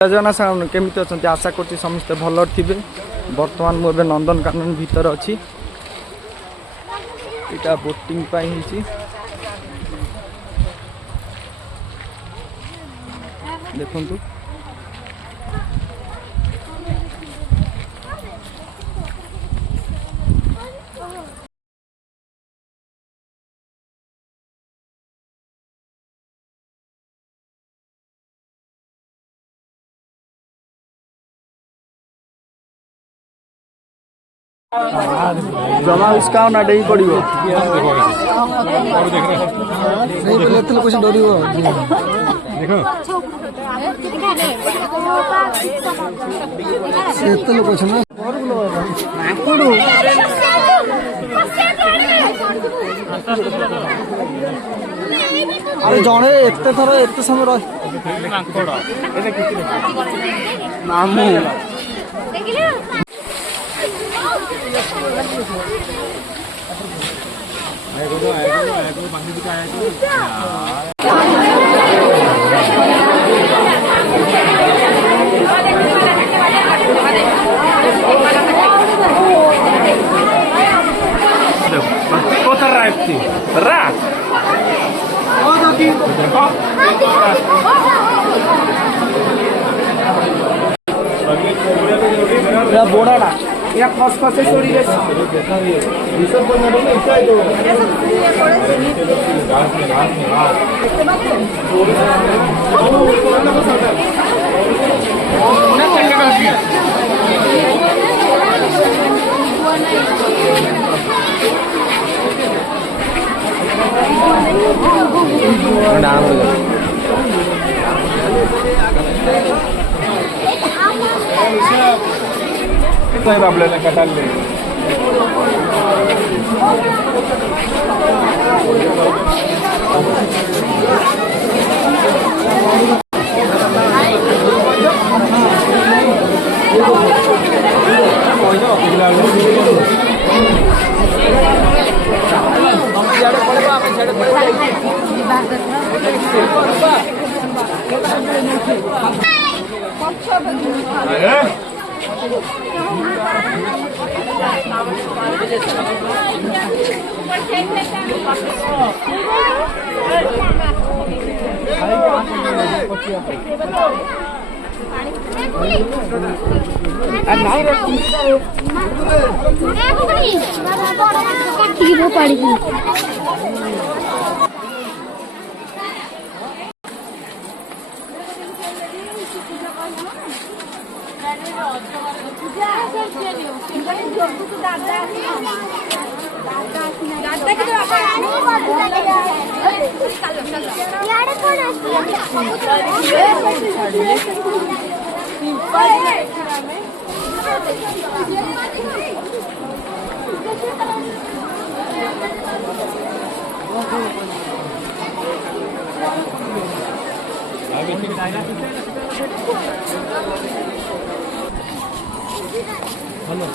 जना साउंड केमिति अछंती आशा करछि समस्त भल थिबे। वर्तमान मुझे नंदनकानन भीतर अच्छी इटा बोटिंग पाई हिची देखंतु जमा इसका ना डेई पड़ियो नहीं बोले तो कुछ डरियो देखो से तो लोग छ ना माकुडू अरे जणे एते थरो एते समय रह माकुडू एटा किति मामू देखिले आएगो बांधी दिखा आएगो kota rafti rat oh tadi ya boda na या खसखस से छोड़ी है सब पर मैडम ऐसा है तो ना चलेगा नाम साहेब आपल्याला कटाले हेलो